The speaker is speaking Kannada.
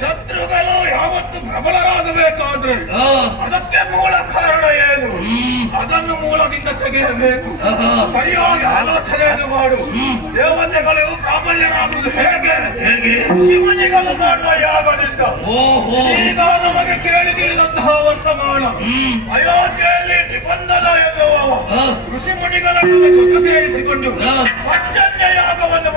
ಶತ್ರುಗಳು ಯಾವತ್ತು ಪ್ರಬಲರಾಗಬೇಕಾದ್ರೆ ಅದಕ್ಕೆ ಮೂಲ ಕಾರಣ ಏನು? ಅದನ್ನು ಮೂಲದಿಂದ ತೆಗೆಯಬೇಕು. ಸರಿಯಾಗಿ ಆಲೋಚನೆಯನ್ನು ಮಾಡು. ದೇವತೆಗಳು ಪ್ರಾಬಲ್ಯರಾಗುವುದು ಹೇಗೆ? ಶಿವನಿಗಳು ಮಾಡುವ ಯಾಗದಿಂದ. ಈಗ ನಮಗೆ ಕೇಳಿದಂತಹ ವರ್ತಮಾನ, ಅಯೋಧ್ಯೆಯಲ್ಲಿ ನಿಬಂಧನ ಎನ್ನುವ ಋಷಿ ಮುನಿಗಳನ್ನು ಸೇರಿಸಿಕೊಂಡು ಪಂಚನ್ಯ ಯಾಗವನ್ನು